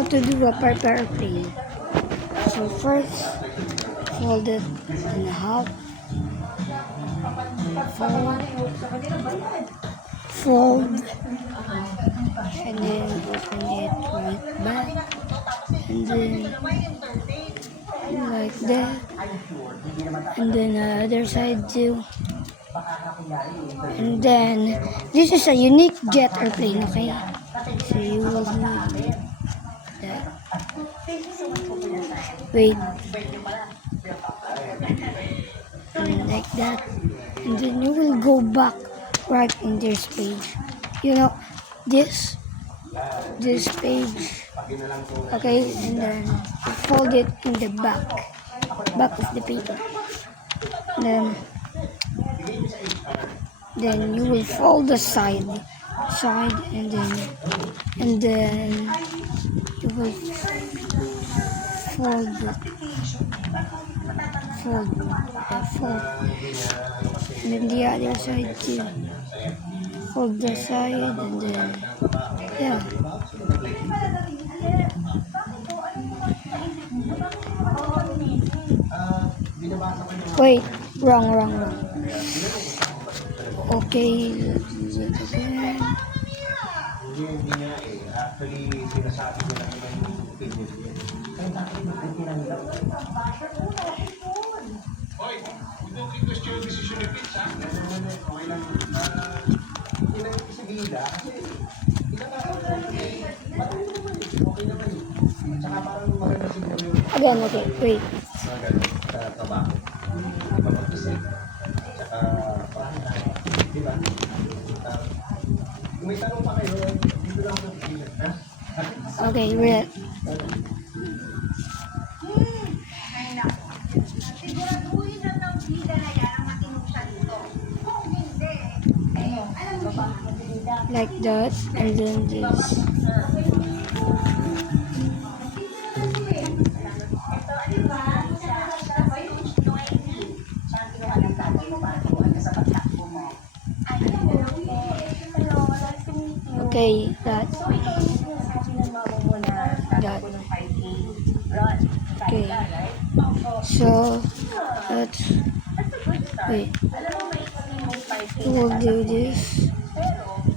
how to do a paper airplane. So first, fold it in half. Fold, and then open it right back, and then like that, and then other side too. And then this is a unique jet airplane, okay? So you will do that. Wait. And like that. And then you will go back right in this page. You know, this page. Okay, and then you fold it in the back of the paper. Then you will fold the side, and then you will fold and then the other side too. Fold the side, and then yeah. Wait, wrong. Okay, let's do it again. Hindi nga eh. Actually, sinasabi ko lang naman yung opinion niya. Kaya bakit magpapirang daw? Hoy, we don't request your decision ni Pitch, ha? Okay lang. Ilang sa gila, kasi ilang araw na okay naman eh. Tsaka parang maganda siguro yung... Again, okay, wait. Sa trabaho. Kapag-isip. Tsaka parang, di ba? Kung may tanong pa kayo, dito lang ako sa ha? Okay, we're Siguraduhin na ng bida na yan ang matinog siya dito. Kung hindi, alam mo ba, like that, and then this. Okay, that. Okay. So let's wait. We'll do this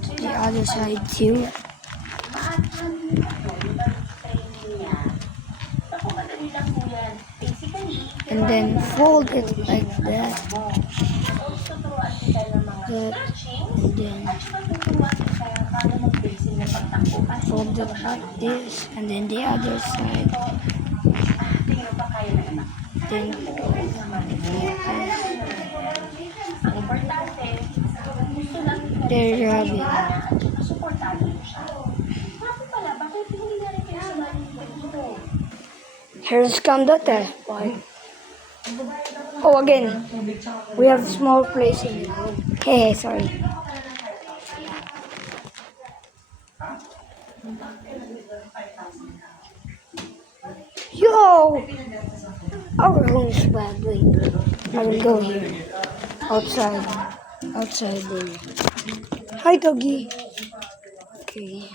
to the other side too. And then fold it like that. And then fold it like this, and then the other side. Then there you have it. Here's Camdote. Oh, again, we have small place in it. Hey, sorry. Yo! Our room is bad. Wait, I will go here. Outside there. Hi, doggy. Okay.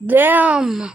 Damn!